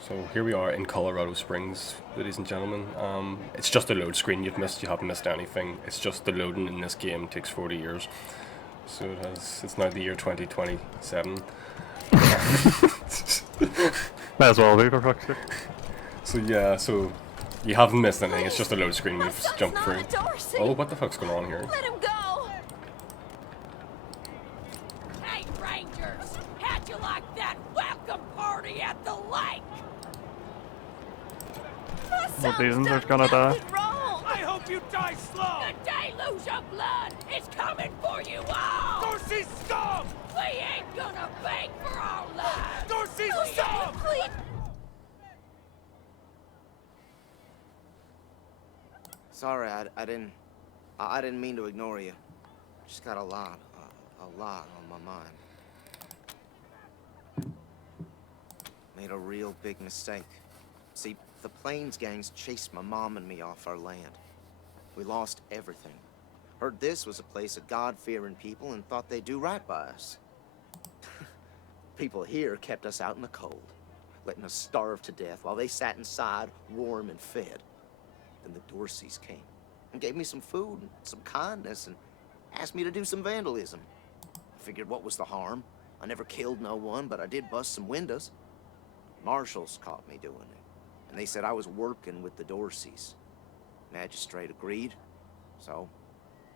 So here we are in Colorado Springs, ladies and gentlemen. It's just a load screen you've missed. You haven't missed anything. It's just the loading in this game takes 40 years. So it's now the year 2027. Might as well be for fuck's sake. So yeah, so you haven't missed anything. It's just a load screen you've jumped through. Oh, what the fuck's going on here? Let him go! Hey, Rangers! How'd you like that welcome party at the lake? Well, these are gonna die. I hope you die slow! The deluge of blood is coming for you all! Dorsey, scum! We ain't gonna beg for our lives! Dorsey, scum! Please! Sorry, I didn't mean to ignore you. Just got a lot on my mind. Made a real big mistake. See, the Plains gangs chased my mom and me off our land. We lost everything. Heard this was a place of God-fearing people and thought they'd do right by us. People here kept us out in the cold, letting us starve to death while they sat inside, warm and fed. Then the Dorseys came and gave me some food and some kindness and asked me to do some vandalism. I figured what was the harm? I never killed no one, but I did bust some windows. Marshals caught me doing it, and they said I was working with the Dorseys. Magistrate agreed, so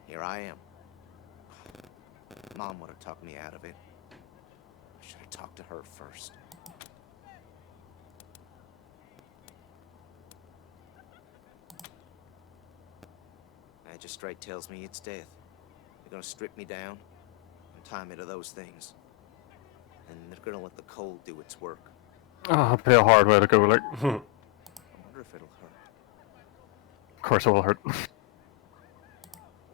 here I am. Mom would have talked me out of it. I should have talked to her first. Magistrate tells me it's death. They're gonna strip me down and tie me to those things. And they're gonna let the cold do its work. Oh, it'd be a hard way to go, like. I wonder if it'll hurt. Of course it will hurt.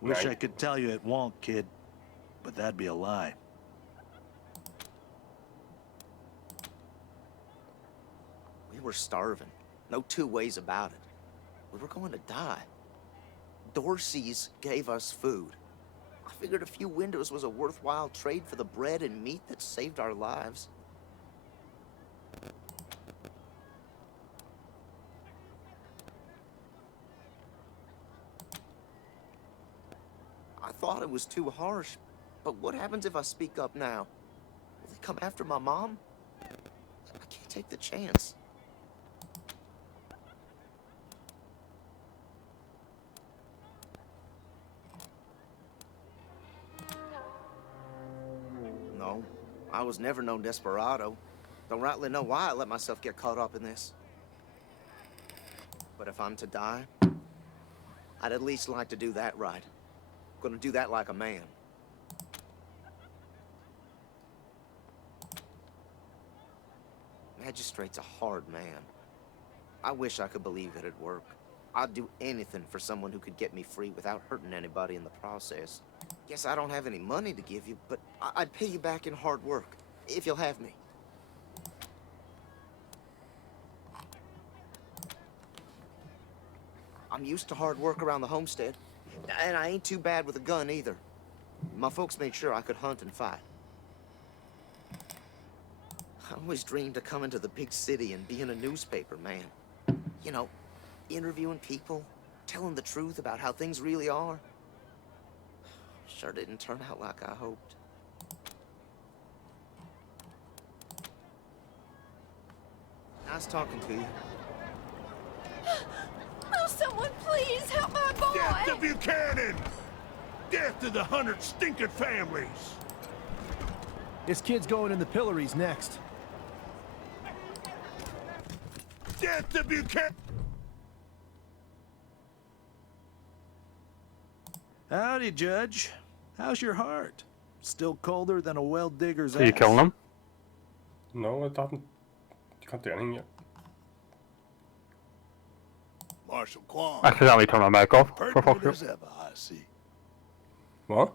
Wish I could tell you it won't, kid. But that'd be a lie. We were starving. No two ways about it. We were going to die. Dorseys gave us food. I figured a few windows was a worthwhile trade for the bread and meat that saved our lives. I thought it was too harsh, but what happens if I speak up now? Will they come after my mom? I can't take the chance. No, I was never no desperado. Don't rightly know why I let myself get caught up in this. But if I'm to die, I'd at least like to do that right. Gonna do that like a man. Magistrate's a hard man. I wish I could believe it'd work. I'd do anything for someone who could get me free without hurting anybody in the process. Guess I don't have any money to give you, but I'd pay you back in hard work, if you'll have me. I'm used to hard work around the homestead, and I ain't too bad with a gun either. My folks made sure I could hunt and fight. I always dreamed of coming to the big city and being a newspaper man. You know, interviewing people, telling the truth about how things really are. Sure didn't turn out like I hoped. Nice talking to you. Oh, someone please help my boy! Death to Buchanan! Death to the 100 stinking families! This kid's going in the pillories next. Death to Buchanan! Howdy, Judge. How's your heart? Still colder than a well digger's ass. Are you killing them? No, I haven't. You can't do anything yet. Marshal Quan. I accidentally turned my mic off, for fuck's Pertinent sake. as ever, I see. What?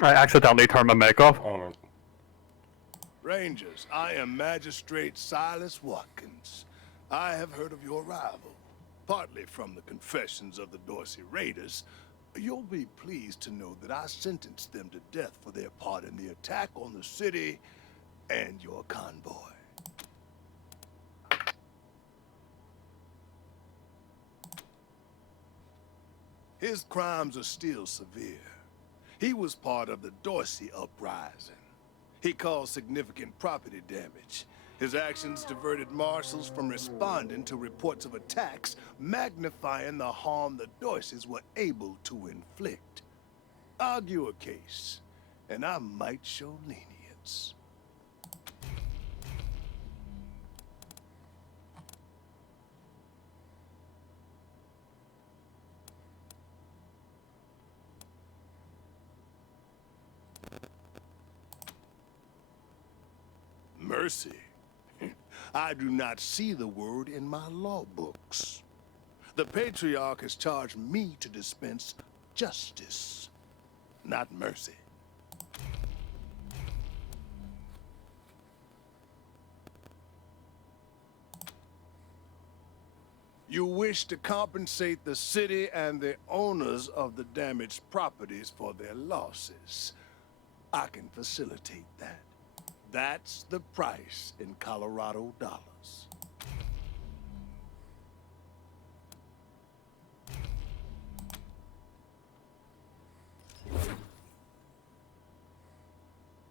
I accidentally turned my mic off. Oh no. Rangers, I am Magistrate Silas Watkins. I have heard of your arrival, partly from the confessions of the Dorsey Raiders. You'll be pleased to know that I sentenced them to death for their part in the attack on the city and your convoy. His crimes are still severe. He was part of the Dorsey uprising. He caused significant property damage. His actions diverted marshals from responding to reports of attacks, magnifying the harm the Dorseys were able to inflict. Argue a case, and I might show lenience. Mercy. I do not see the word in my law books. The Patriarch has charged me to dispense justice, not mercy. You wish to compensate the city and the owners of the damaged properties for their losses. I can facilitate that. That's the price in Colorado dollars.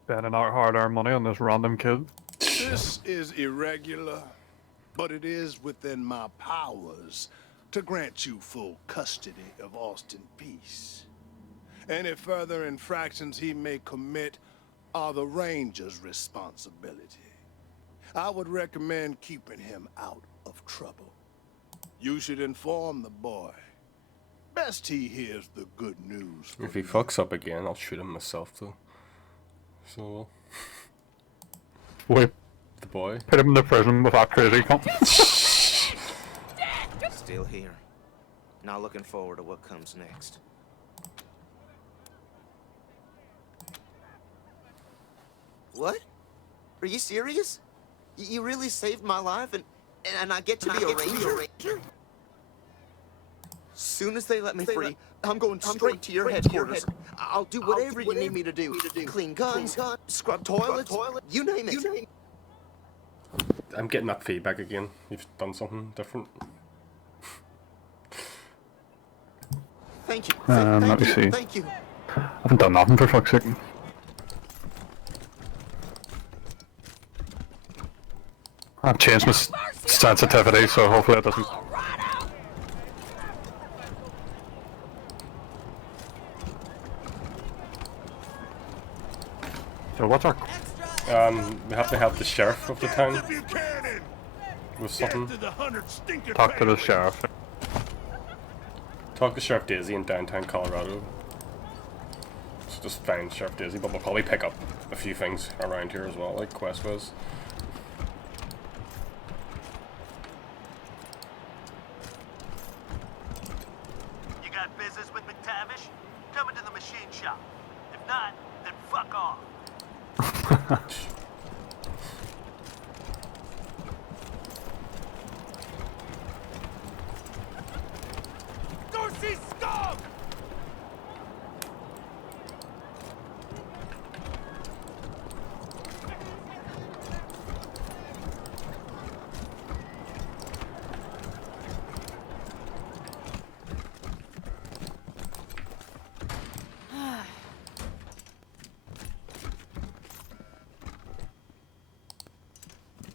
Spending our hard-earned money on this random kid. This is irregular, but it is within my powers to grant you full custody of Austin Peace. Any further infractions he may commit are the Ranger's responsibility. I would recommend keeping him out of trouble. You should inform the boy. Best he hears the good news. If he fucks up again, I'll shoot him myself, though. So, Wait, the boy. put him in the prison with that crazy cunt. Still here. Now looking forward to what comes next. What? Are you serious? You really saved my life and I get to be a ranger? Soon as they let me free, I'm going straight to your headquarters. I'll do whatever you need me to do. Clean guns, scrub toilets, you name it. I'm getting that feedback again. You've done something different. Thank you. Let me see. Thank you. I haven't done nothing for fuck's sake. I've changed my sensitivity, so hopefully it doesn't. Colorado! So what's our... We have to help the sheriff of the town Buchanan! with something. After the 100 stinker Talk to the families. sheriff. Talk to Sheriff Daisy in downtown Colorado. So just find Sheriff Daisy, but we'll probably pick up a few things around here as well, like quest-wise. You got business with McTavish? Come into the machine shop. If not, then fuck off. Dorsey scum!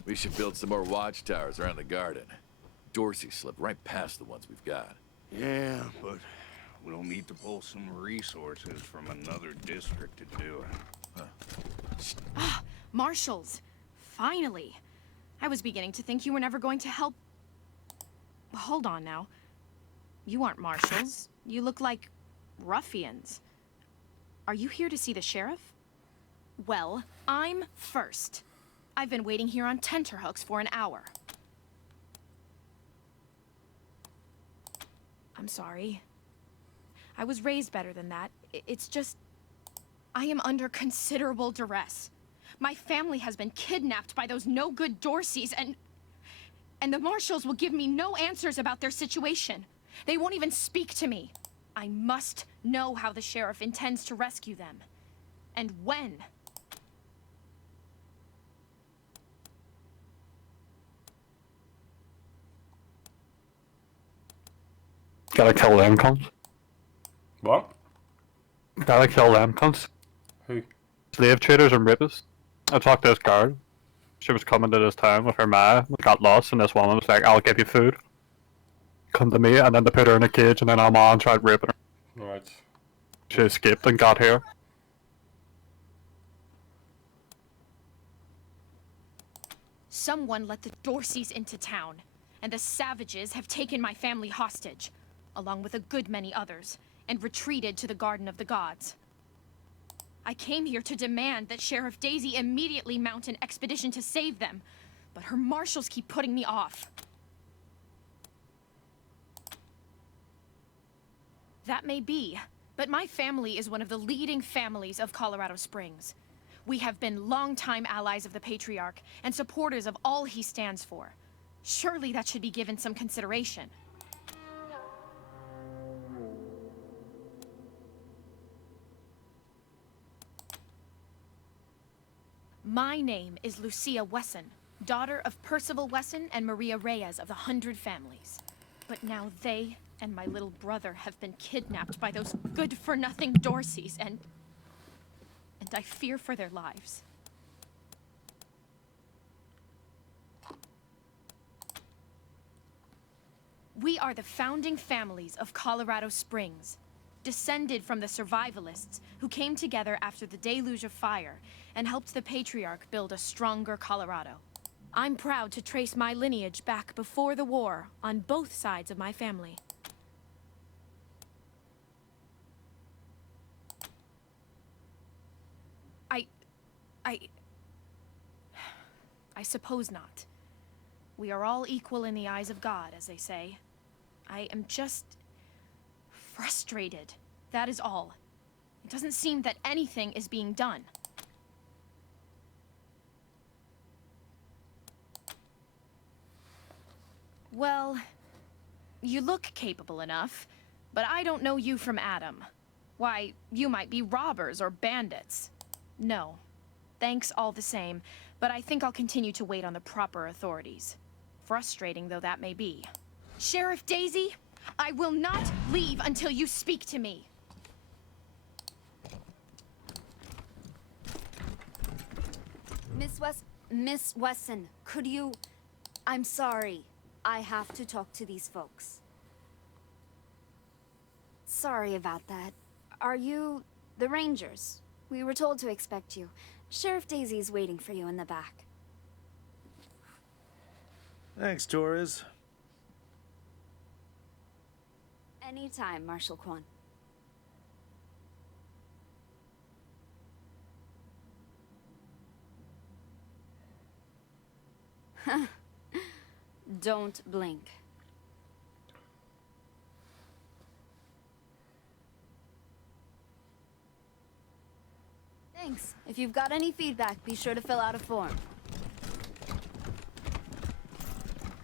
We should build some more watchtowers around the garden. Dorsey slipped right past the ones we've got. Yeah, but we'll need to pull some resources from another district to do it. Marshals! Finally! I was beginning to think you were never going to help... Hold on now. You aren't marshals. You look like... ruffians. Are you here to see the sheriff? Well, I'm first. I've been waiting here on tenterhooks for an hour. I'm sorry. I was raised better than that. It's just... I am under considerable duress. My family has been kidnapped by those no-good Dorseys, and the marshals will give me no answers about their situation. They won't even speak to me. I must know how the sheriff intends to rescue them. And when. Gotta kill them cunts. What? Gotta kill them cunts. Who? Slave traders and rapists. I talked to this girl. She was coming to this town with her ma, got lost, and this woman was like, I'll give you food. Come to me, and then they put her in a cage, and then our mom tried raping her. Right. She escaped and got here. Someone let the Dorseys into town, and the savages have taken my family hostage, along with a good many others, and retreated to the Garden of the Gods. I came here to demand that Sheriff Daisy immediately mount an expedition to save them, but her marshals keep putting me off. That may be, but my family is one of the leading families of Colorado Springs. We have been longtime allies of the Patriarch and supporters of all he stands for. Surely that should be given some consideration. My name is Lucia Wesson, daughter of Percival Wesson and Maria Reyes of the 100 Families. But now they and my little brother have been kidnapped by those good-for-nothing Dorseys, and I fear for their lives. We are the founding families of Colorado Springs, descended from the survivalists who came together after the deluge of fire and helped the Patriarch build a stronger Colorado. I'm proud to trace my lineage back before the war on both sides of my family. I suppose not. We are all equal in the eyes of God, as they say. I am just frustrated. That is all. It doesn't seem that anything is being done. Well, you look capable enough, but I don't know you from Adam. Why, you might be robbers or bandits. No. Thanks all the same, but I think I'll continue to wait on the proper authorities. Frustrating though that may be. Sheriff Daisy, I will not leave until you speak to me. Miss Wesson, could you... I'm sorry. I have to talk to these folks. Sorry about that. Are you the Rangers? We were told to expect you. Sheriff Daisy's waiting for you in the back. Thanks, Torres. Anytime, Marshal Quan. Don't blink. Thanks. If you've got any feedback, be sure to fill out a form.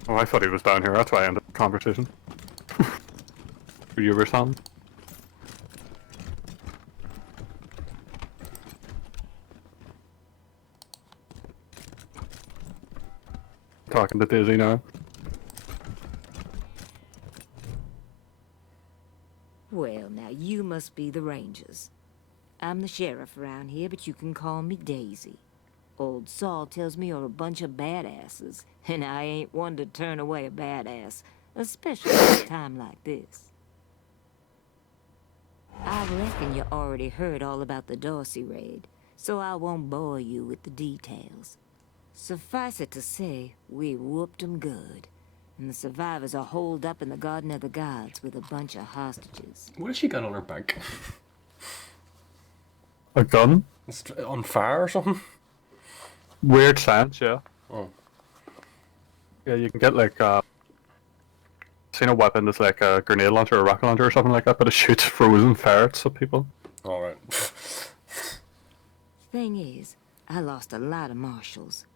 Oh, I thought he was down here. That's why I ended the conversation. Were you or something? Talking to Daisy now. Well, now you must be the Rangers. I'm the sheriff around here, but you can call me Daisy. Old Saul tells me you're a bunch of badasses, and I ain't one to turn away a badass, especially at a time like this. I reckon you already heard all about the Dorsey raid, so I won't bore you with the details. Suffice it to say, we whooped 'em good, and the survivors are holed up in the Garden of the Gods with a bunch of hostages. What has she got on her back? A gun? It's on fire or something? Weird science, yeah. Oh. Yeah, you can get like seen a weapon that's like a grenade launcher or a rocket launcher or something like that, but it shoots frozen ferrets at people. Alright. Thing is, I lost a lot of marshals.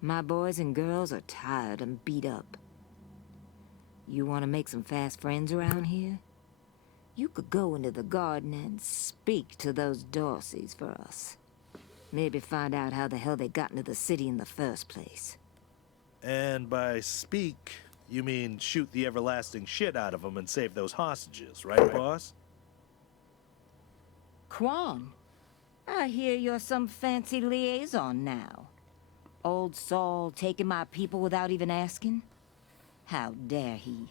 My boys and girls are tired and beat up. You want to make some fast friends around here? You could go into the garden and speak to those Dorseys for us. Maybe find out how the hell they got into the city in the first place. And by speak, you mean shoot the everlasting shit out of them and save those hostages, right, boss? Quan, I hear you're some fancy liaison now. Old Saul taking my people without even asking? How dare he?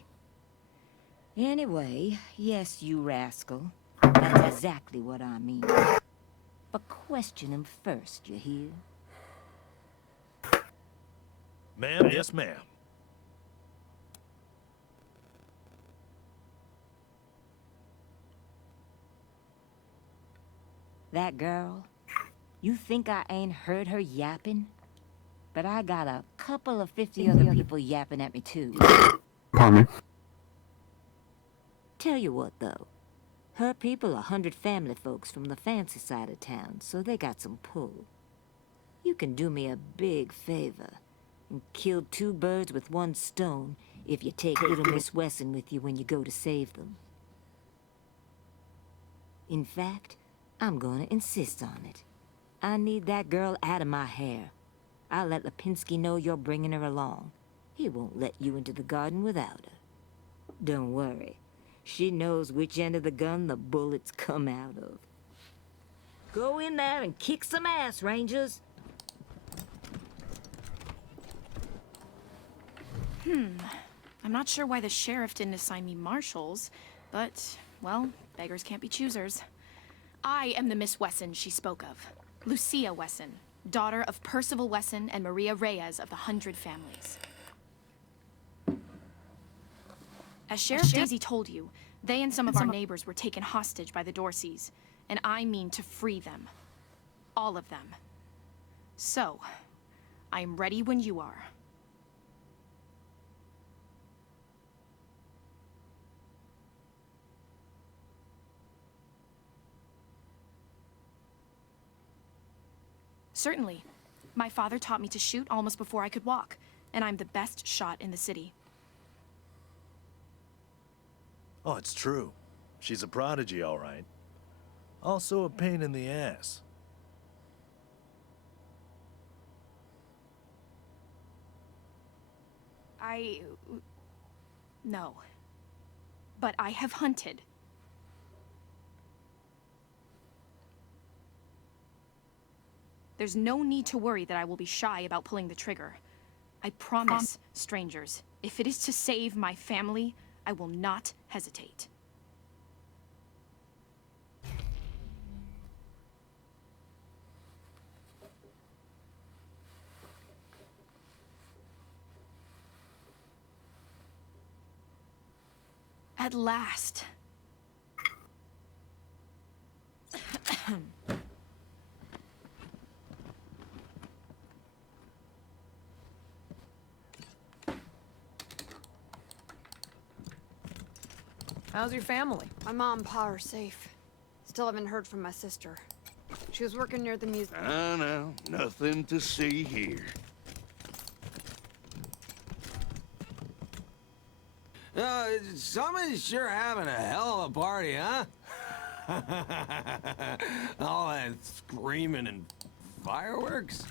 Anyway, yes, you rascal. That's exactly what I mean. But question him first, you hear? Ma'am, yes, ma'am. That girl, you think I ain't heard her yapping? But I got a couple of 50 other people yapping at me too. Pardon me. Tell you what though, her people are 100 family folks from the fancy side of town, so they got some pull. You can do me a big favor and kill 2 birds with 1 stone if you take little Miss Wesson with you when you go to save them. In fact, I'm gonna insist on it. I need that girl out of my hair. I'll let Lipinski know you're bringing her along. He won't let you into the garden without her. Don't worry. She knows which end of the gun the bullets come out of. Go in there and kick some ass, Rangers. I'm not sure why the sheriff didn't assign me marshals, but, well, beggars can't be choosers. I am the Miss Wesson she spoke of. Lucia Wesson, daughter of Percival Wesson and Maria Reyes of the 100 Families. As Sheriff Daisy told you, they and some of our neighbors were taken hostage by the Dorseys, and I mean to free them. All of them. So, I am ready when you are. Certainly. My father taught me to shoot almost before I could walk, and I'm the best shot in the city. Oh, it's true. She's a prodigy, all right. Also a pain in the ass. No. But I have hunted. There's no need to worry that I will be shy about pulling the trigger. I promise, strangers, if it is to save my family, I will not hesitate. At last. How's your family? My mom and pa are safe. Still haven't heard from my sister. She was working near the museum. No, nothing to see here. Someone's sure having a hell of a party, huh? All that screaming and fireworks?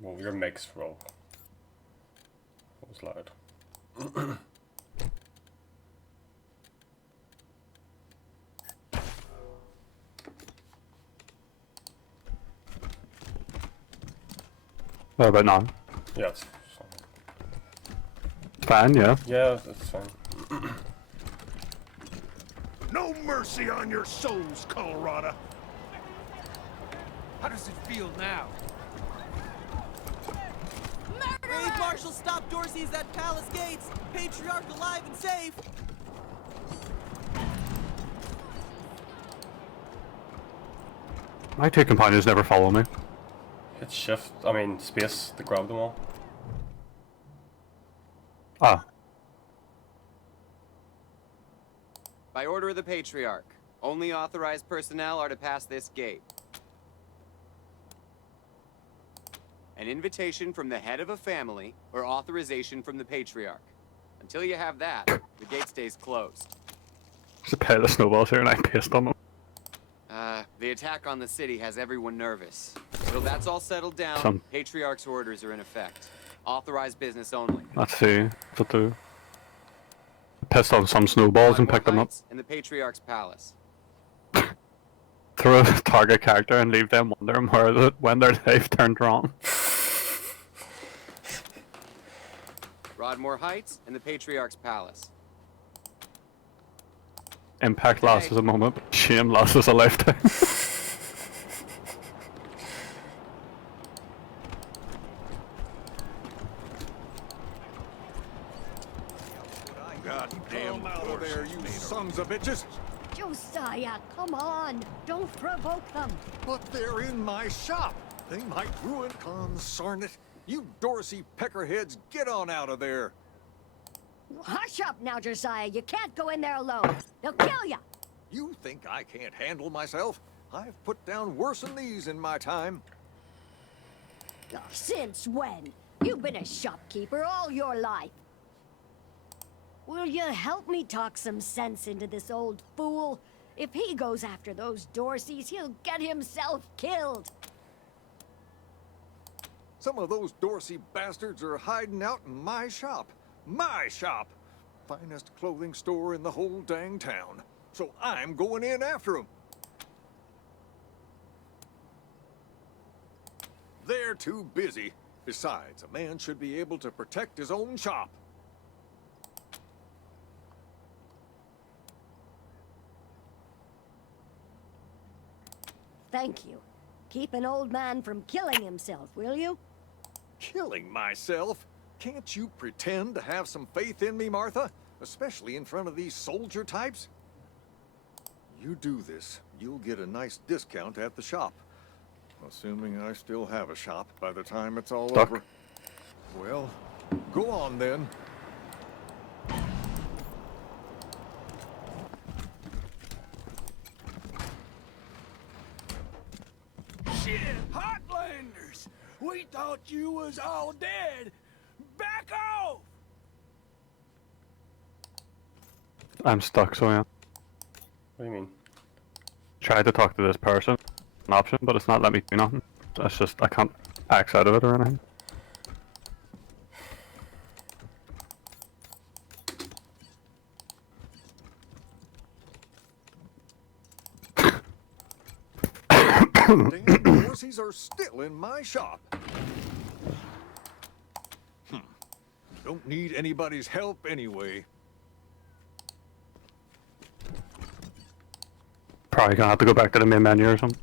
Well, your mix roll. That was loud. What about now? Yeah, it's fine, yeah. Yeah, that's fine. No mercy on your souls, Colorado. How does it feel now? Brave Marshal, stop Dorsey's at Palace Gates! Patriarch alive and safe! My two companions never follow me. Hit shift, I mean space to grab them all. Ah. By order of the Patriarch, only authorized personnel are to pass this gate. An invitation from the head of a family or authorization from the Patriarch. Until you have that, the gate stays closed. There's a pair of snowballs here and I pissed on them. The attack on the city has everyone nervous. Till that's all settled down, Patriarch's orders are in effect. Authorized business only. Let's see. What to do? Pissed on some snowballs and picked them up. In the Patriarch's palace. Throw a target character and leave them wondering when their life turned wrong. Broadmoor Heights and the Patriarch's palace. Impact lasts a moment, shame lasts a lifetime. Goddamn out of there, you sons of bitches! Josiah, come on! Don't provoke them! But they're in my shop! They might ruin, consarn it! You Dorsey peckerheads, get on out of there! Hush up now, Josiah. You can't go in there alone. They'll kill you. You think I can't handle myself? I've put down worse than these in my time. Oh, since when? You've been a shopkeeper all your life. Will you help me talk some sense into this old fool? If he goes after those Dorseys, he'll get himself killed. Some of those Dorsey bastards are hiding out in my shop. My shop! Finest clothing store in the whole dang town. So I'm going in after them. They're too busy. Besides, a man should be able to protect his own shop. Thank you. Keep an old man from killing himself, will you? Killing myself? Can't you pretend to have some faith in me, Martha? Especially in front of these soldier types? You do this, you'll get a nice discount at the shop. Assuming I still have a shop by the time it's all over. Well, go on then. Shit, Hotlanders! We thought you was all dead! Back off! I'm stuck, so yeah. What do you mean? Tried to talk to this person, an option, but it's not letting me do nothing. It's just, I can't X out of it or anything. Damn Dorseys are still in my shop. Don't need anybody's help anyway. Probably gonna have to go back to the main menu or something.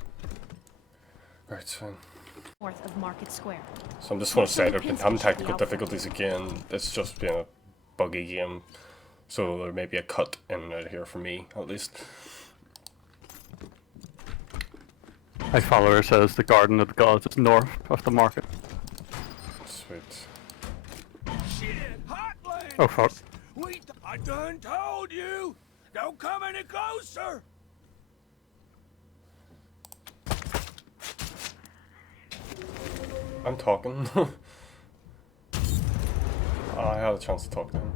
Right, it's fine. North of Market Square. So I'm just going to say there have been some technical difficulties again. It's just been a buggy game. So there may be a cut in and out here for me, at least. My follower says the Garden of the Gods is north of the market. Sweet. Shit, Hotlanders! Oh fuck. I done told you! Don't come any closer! I'm talking. I had a chance to talk to him.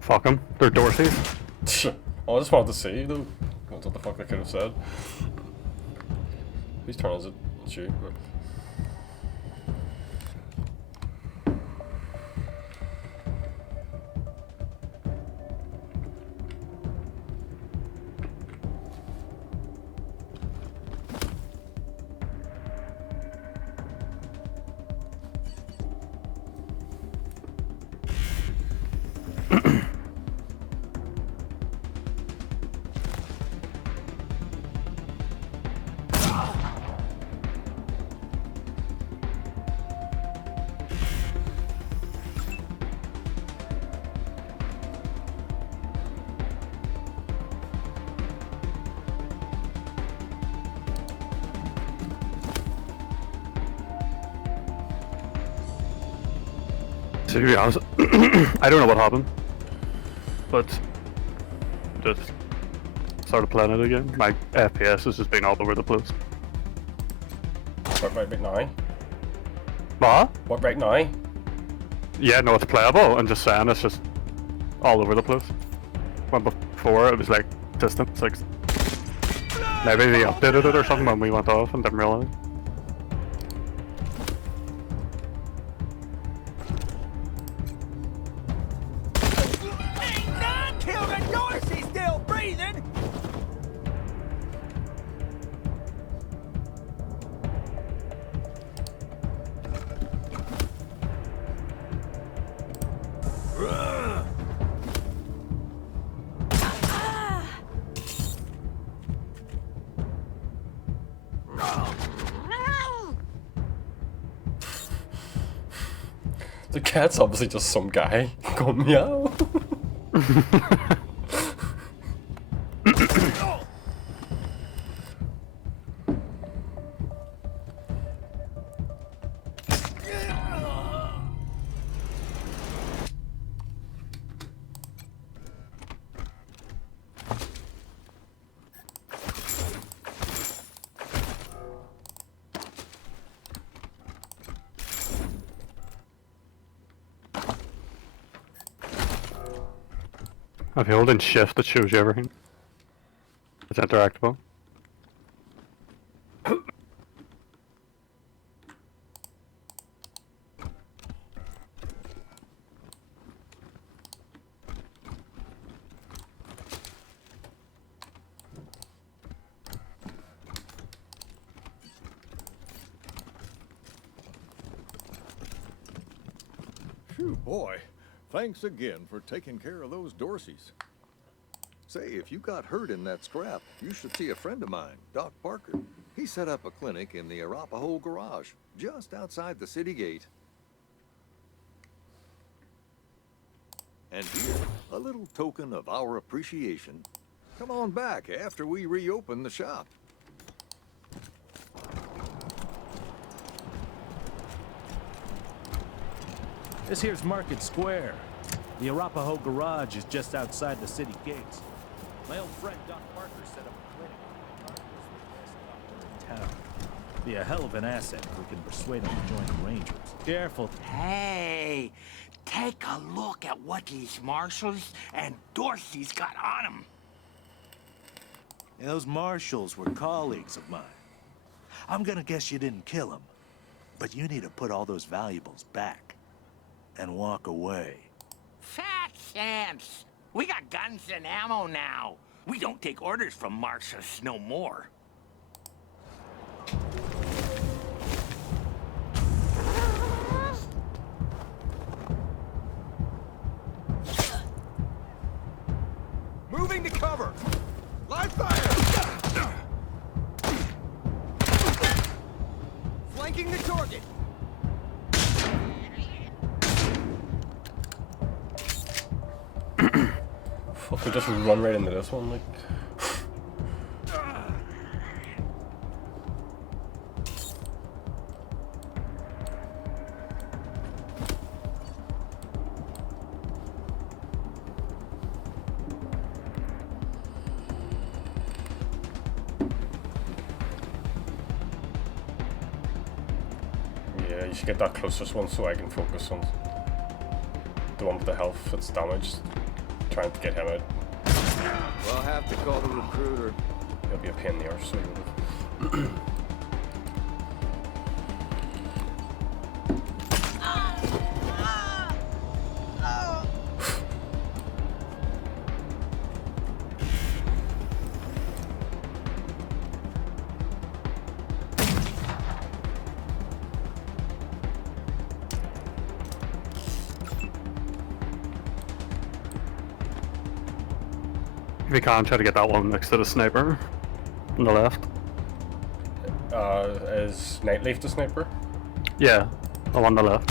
Fuck them. They're Dorseys. Oh, I just wanted to see though. What the fuck I could have said. Whose turn is it? It's you. To be honest, I don't know what happened, but just started playing it again. My FPS has just been all over the place. What right now? What? What right now? Yeah, no, it's playable. I'm just saying it's just all over the place. When before it was like distance, like maybe they updated it or something when we went off and didn't realize. Kill the Dorsey still breathing! The cat's obviously just some guy going meow. If you hold in shift, it shows you everything. It's interactable. Phew, boy. Thanks again for taking care of those Dorseys. Say, if you got hurt in that scrap, you should see a friend of mine, Doc Parker. He set up a clinic in the Arapahoe garage, just outside the city gate. And here, a little token of our appreciation. Come on back after we reopen the shop. This here's Market Square. The Arapahoe garage is just outside the city gates. My old friend Doc Parker set up a clinic. Doctor's the best doctor in town. Be a hell of an asset if we can persuade him to join the Rangers. Careful. Hey, take a look at what these marshals and Dorsey's got on them. Yeah, those marshals were colleagues of mine. I'm gonna guess you didn't kill them, but you need to put all those valuables back and walk away. Fat chance. We got guns and ammo now. We don't take orders from marshals no more. Moving to cover! Live fire! Flanking the target! Fuck, we just run right into this one, like. Yeah, you should get that closest one so I can focus on the one with the health that's damaged. Trying to get him out. We'll have to call the recruiter. He'll be a pain in the arse, so he would. If you can, try to get that one next to the sniper on the left. Is Nightleaf the sniper? Yeah, the one on the left.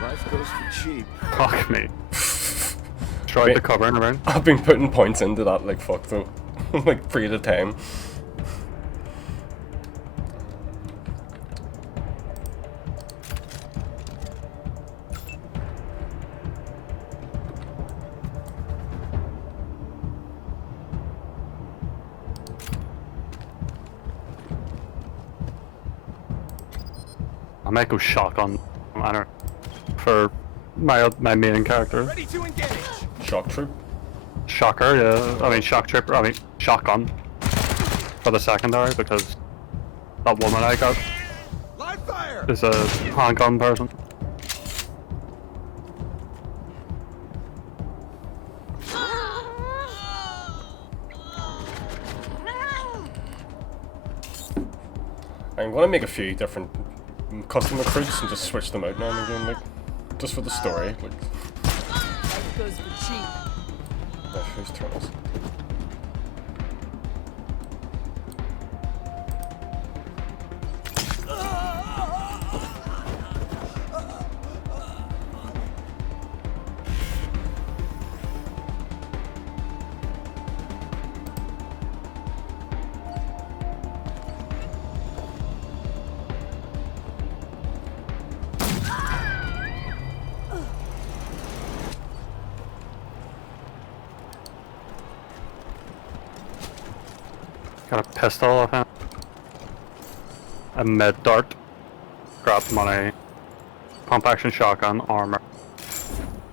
Life goes for cheap. Fuck me. Tried to cover and around. I've been putting points into that like fuck though. Like 3 at a time. I might go shotgun manner for my main character. Ready to engage. Shock troop. Shocker, yeah. I mean shock trooper. I mean shotgun for the secondary because that woman I got is a handgun person. I'm gonna make a few different custom recruits and just switch them out now and again, like, just for the story. Like, That goes for cheap. whose turn is it? Got a pistol, I think. A mid dart. Grab money. Pump action shotgun, armor.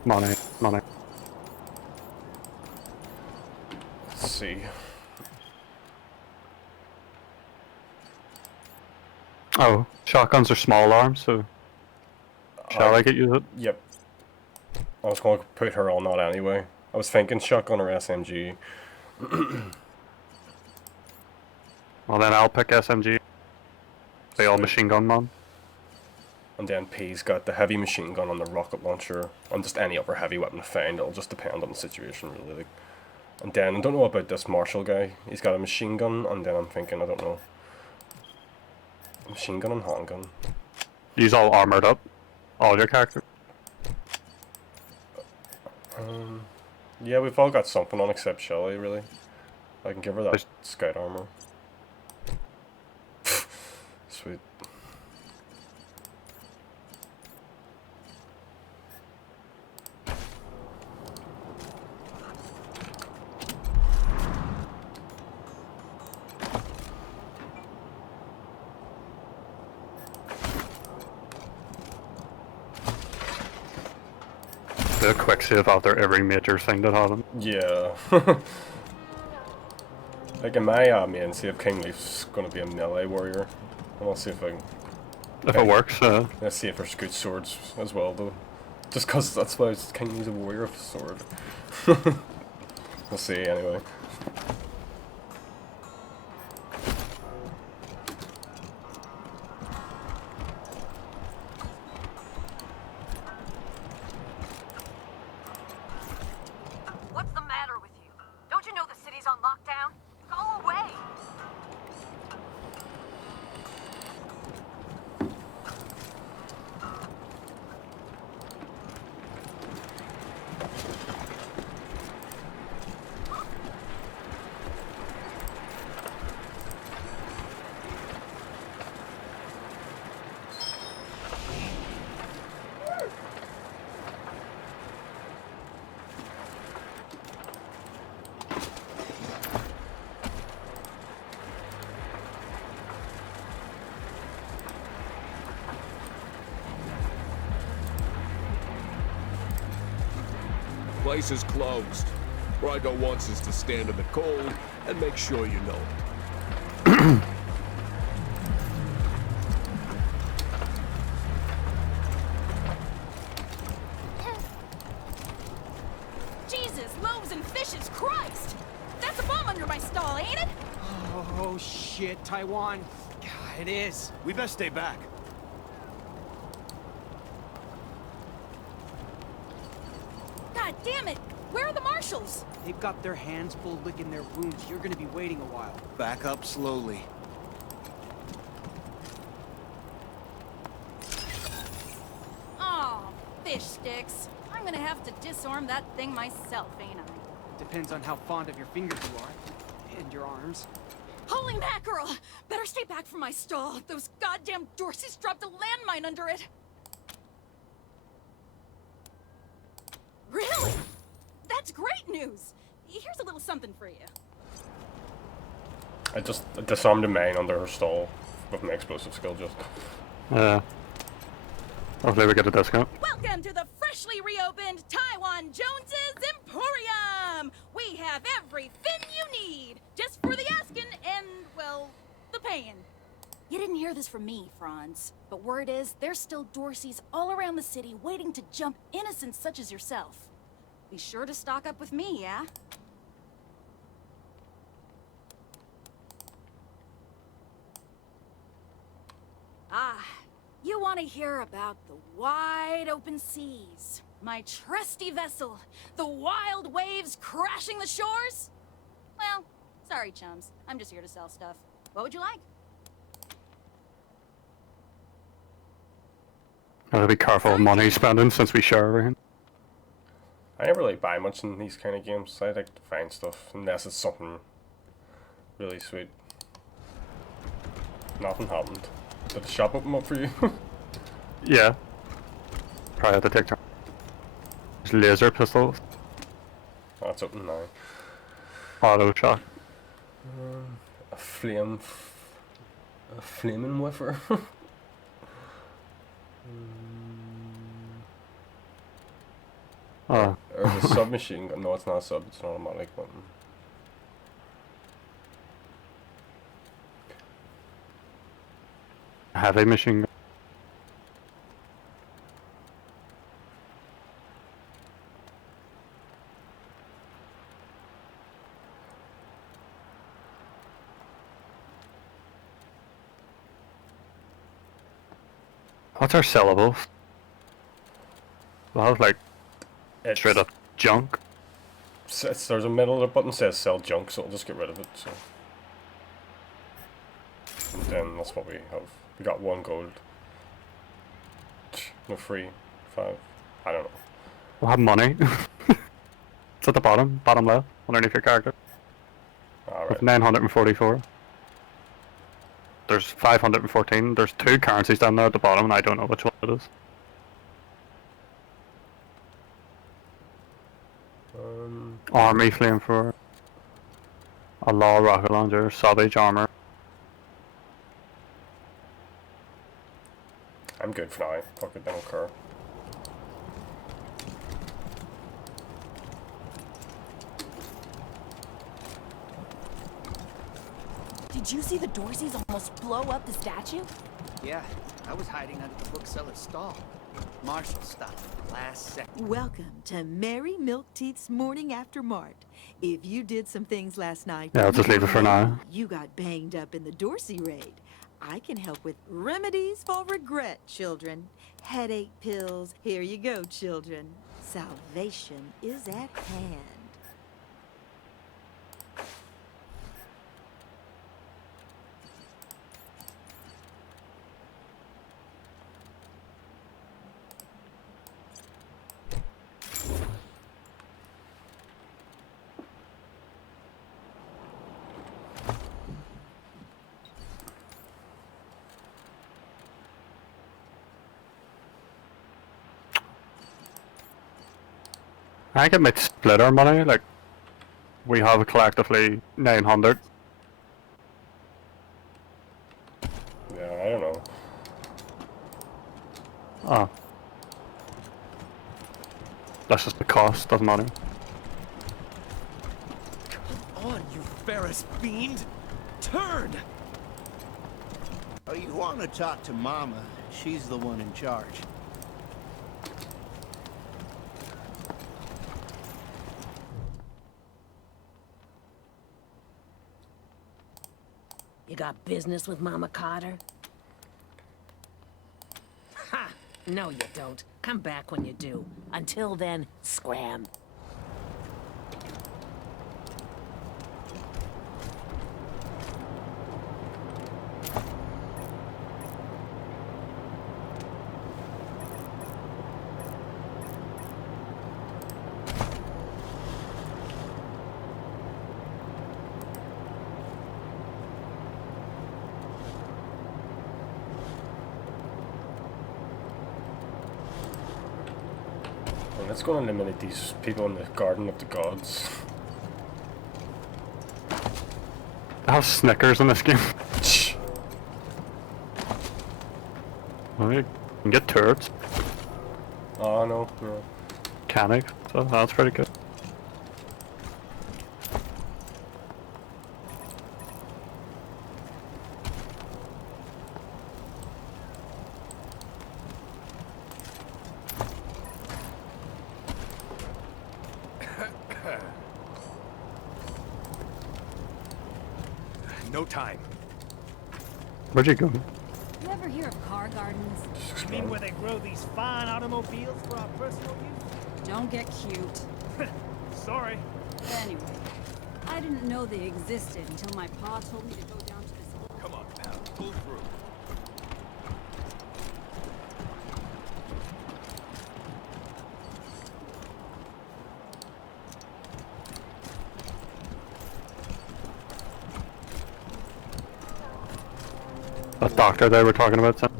Money. Let's see. Oh, shotguns are small arms, so shall I get you it? Yep. I was going to put her on that anyway. I was thinking shotgun or SMG. Well then I'll pick SMG. They all machine gun man. And then P's got the heavy machine gun on the rocket launcher, and just any other heavy weapon I find. It'll just depend on the situation, really. Like. And then I don't know about this Marshall guy. He's got a machine gun, and then I'm thinking, I don't know. Machine gun and handgun. He's all armored up. All your characters. Yeah, we've all got something on except Shelly, really. I can give her that scout armor. Sweet. The quick save after every major thing that happened. Yeah. Like in my main save, Kingleaf's gonna be a melee warrior. And I'll see if I can... If it works, Let's see if there's good swords as well, though. Just cause that's why Kingleaf's a warrior of sword. We'll see, anyway. What's the matter with you? Don't you know the city's on lockdown? Go away! Place is closed. Where I go once is to stand in the cold and make sure you know it. Jesus, loaves and fishes, Christ! That's a bomb under my stall, ain't it? Oh shit, Taiwan. God, it is. We best stay back. God damn it! Where are the marshals? They've got their hands full licking their wounds. You're gonna be waiting a while. Back up slowly. Aw, fish sticks. I'm gonna have to disarm that thing myself, ain't I? Depends on how fond of your fingers you are. And your arms. Holy mackerel! Better stay back from my stall. Those goddamn Dorseys dropped a landmine under it. Really? That's great news! Here's a little something for you. I just disarmed a mine under her stall with my explosive skill, just. Yeah. Hopefully we get a discount. Welcome to the freshly reopened Taiwan Jones's Emporium! We have everything you need, just for the asking and, well, the paying. You didn't hear this from me, Franz, but word is there's still Dorseys all around the city waiting to jump innocents such as yourself. Be sure to stock up with me, yeah? Ah, you want to hear about the wide open seas, my trusty vessel, the wild waves crashing the shores? Well, sorry, chums. I'm just here to sell stuff. What would you like? Gotta be careful of money spending since we share everything. I never really buy much in these kind of games. I like to find stuff unless it's something really sweet. Nothing happened. Did the shop open up for you? Yeah. Probably have to take turn. There's laser pistols. Oh, it's open now. Auto shot. A flaming whiffer. Oh. Or the submachine gun. No, it's not a sub, it's an automatic one. Heavy machine gun. What's our syllables? Well, like straight up junk. There's a middle button that says sell junk, so I'll just get rid of it. So, and then that's what we have. We got 1 gold. No, 3, 5. I don't know. We'll have money. It's at the bottom left, underneath your character. Alright. With 944. There's 514. There's 2 currencies down there at the bottom, and I don't know which one it is. Army flamethrower. A law rocket launcher. Savage armor. I'm good for now. Fuck it, I don't care. Did you see the Dorseys almost blow up the statue? Yeah, I was hiding under the bookseller's stall. Marshall stopped at the last second. Welcome to Mary Milkteeth's Morning After Mart. If you did some things last night... Yeah, I'll just leave it for now. You got banged up in the Dorsey raid. I can help with remedies for regret, children. Headache pills. Here you go, children. Salvation is at hand. I think it might split our money, like, we have collectively 900. Yeah, I don't know. Oh. That's just the cost of money. Come on, you Ferris fiend! Turn! Oh, you want to talk to Mama? She's the one in charge. You got business with Mama Carter? Ha! No, you don't. Come back when you do. Until then, scram. Let's go and eliminate these people in the Garden of the Gods. I have Snickers in this game. Well, you can get turrets. Oh no, no. Mechanics, so that's pretty good. No time. Where'd you go? You ever hear of car gardens? You mean where they grow these fine automobiles for our personal use? Don't get cute. Sorry. Anyway, I didn't know they existed until my pa told me to go down to this old... Come on, pal. Pull through. That doctor they were talking about, son.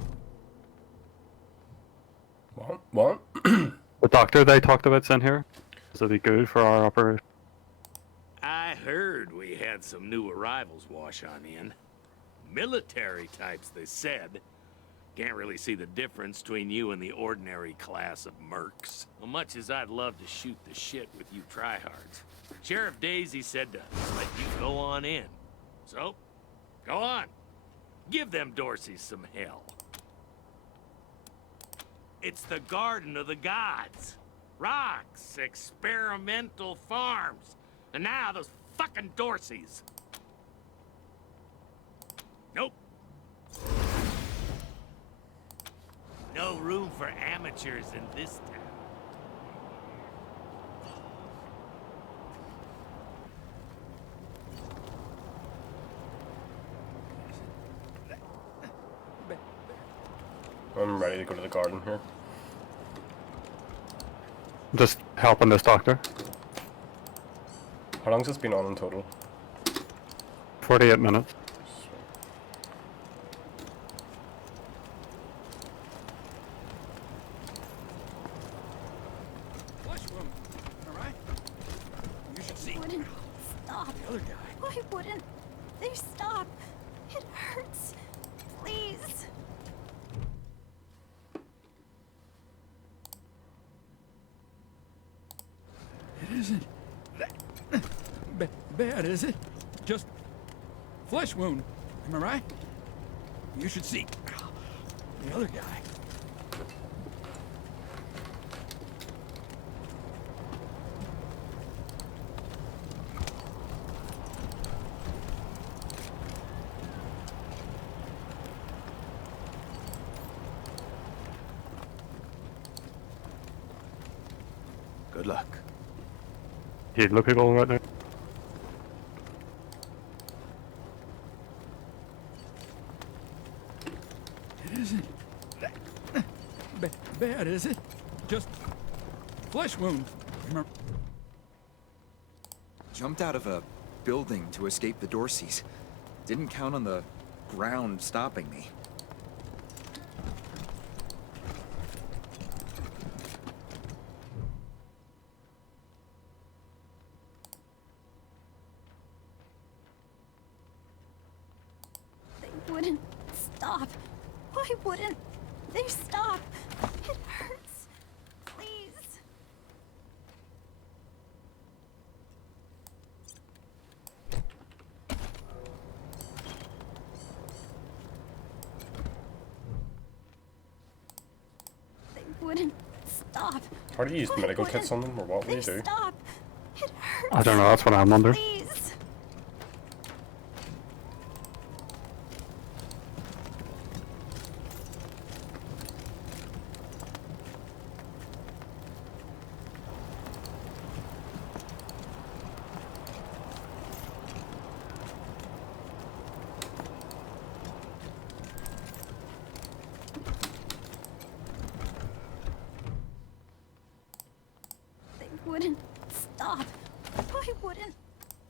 What? The doctor they talked about in here? Is it be good for our operation? I heard we had some new arrivals wash on in. Military types, they said. Can't really see the difference between you and the ordinary class of mercs. Well, much as I'd love to shoot the shit with you tryhards, Sheriff Daisy said to let you go on in. So, go on. Give them Dorseys some hell. It's the Garden of the Gods. Rocks, experimental farms. And now those fucking Dorseys. Nope. No room for amateurs in this town. I'm ready to go to the garden here. Just helping this doctor. How long's this been on in total? 48 minutes. Flesh wound. All right. You should see. Wouldn't stop. The other guy. Why wouldn't they stop? It hurts. Please. It isn't that bad, is it? Just flesh wound. Am I right? You should see the other guy. Good luck. Healing people right now. It isn't that bad, is it? Just flesh wound. Am I... Jumped out of a building to escape the Dorseys. Didn't count on the ground stopping me. They wouldn't stop. Why wouldn't they stop? It hurts. Please. They wouldn't stop. How do you use medical kits on them, or what do you do? Stop. It hurts. I don't know, that's what I'm wondering. Please. Wouldn't stop. Why wouldn't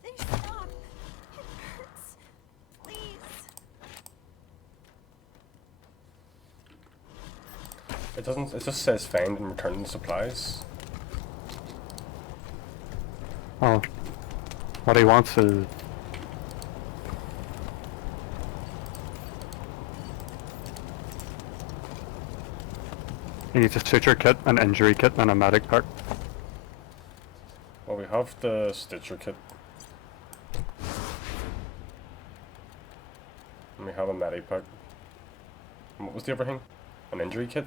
they stop? It hurts. Please. It doesn't. It just says find and return supplies. Oh. What he wants is... He needs a suture kit, an injury kit, and a medic pack. Well, we have the stitcher kit. And we have a medic pack. And what was the other thing? An injury kit?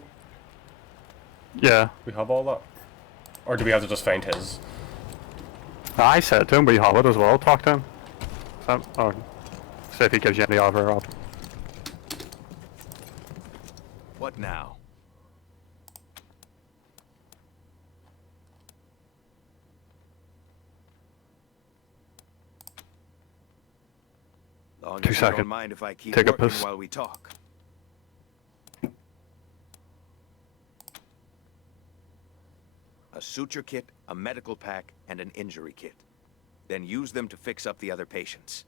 Yeah. We have all that? Or do we have to just find his? I said to him, we have it as well, talk to him. Or see if he gives you any other option. What now? Long 2 as you seconds. don't mind if I keep Take a working piss. while we talk. A suture kit, a medical pack, and an injury kit. Then use them to fix up the other patients.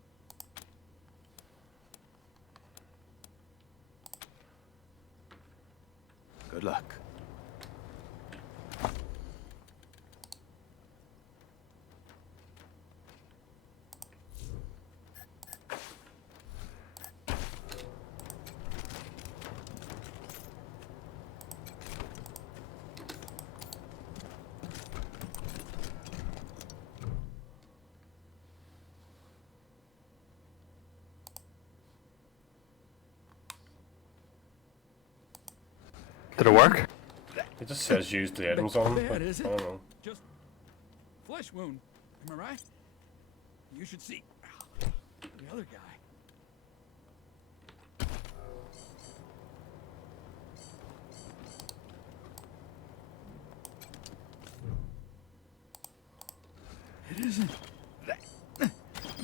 Good luck. Did it work? It just says use the items on him, but Bad, is I it? don't know. Just flesh wound. Am I right? You should see the other guy. It isn't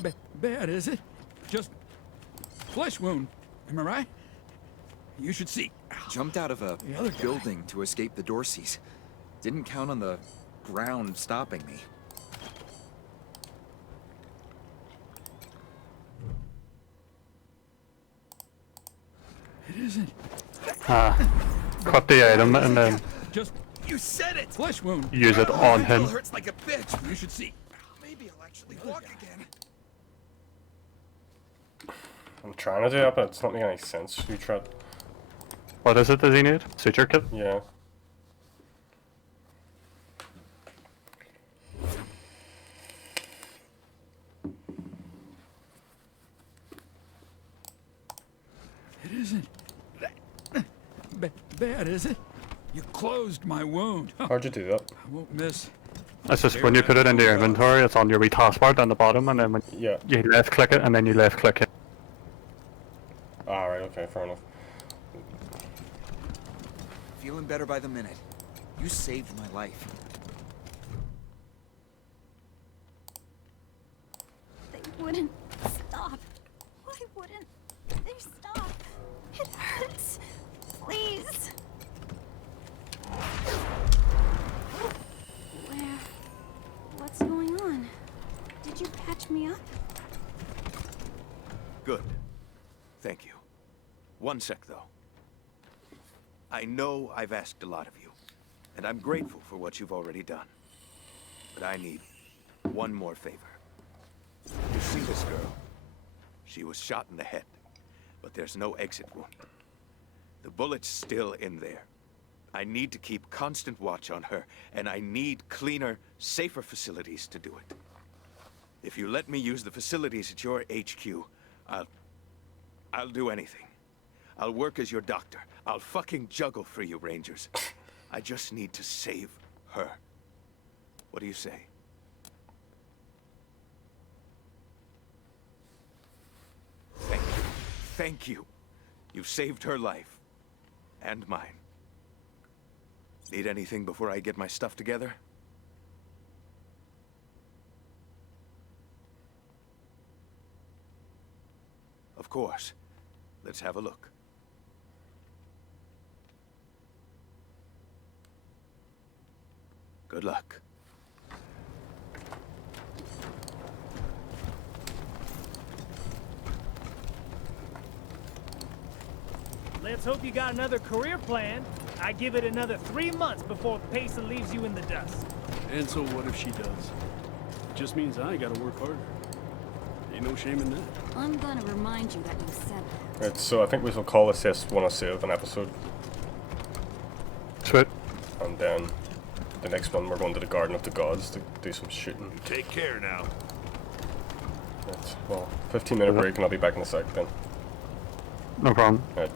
that bad, is it? Just flesh wound. Am I right? You should see. Jumped out of a The other guy. building to escape the Dorseys. Didn't count on the ground stopping me. It isn't. Cut the item and then Just You said it! flesh wound. use it on him. It hurts like a bitch. You should see. Maybe I'll actually walk again. I'm trying to do it, but it's not making any sense. You tried. What is it does he need? Suture kit? Yeah. It isn't bad, is it? You closed my wound. How'd you do that? I won't miss. It's just when you put it into your inventory, it's on your wee taskbar down the bottom, and then when Yeah. you left click it, and then you left click it. Alright, okay, fair enough. Feeling better by the minute. You saved my life. They wouldn't stop. Why wouldn't they stop? It hurts. Please. What's going on? Did you patch me up? Good. Thank you. One sec, though. I know I've asked a lot of you, and I'm grateful for what you've already done. But I need one more favor. You see this girl? She was shot in the head, but there's no exit wound. The bullet's still in there. I need to keep constant watch on her, and I need cleaner, safer facilities to do it. If you let me use the facilities at your HQ, I'll do anything. I'll work as your doctor. I'll fucking juggle for you, Rangers. I just need to save her. What do you say? Thank you. Thank you. You've saved her life. And mine. Need anything before I get my stuff together? Of course. Let's have a look. Good luck. Let's hope you got another career plan. I give it another 3 months before Payson leaves you in the dust. And so what if she does? It just means I gotta work harder. Ain't no shame in that. I'm gonna remind you that you said that. Right, so I think we shall call this one a save an episode. Sweet. And then the next one we're going to the Garden of the Gods to do some shooting. Take care now. Right. Well, 15-minute break and I'll be back in a sec then. No problem. Right.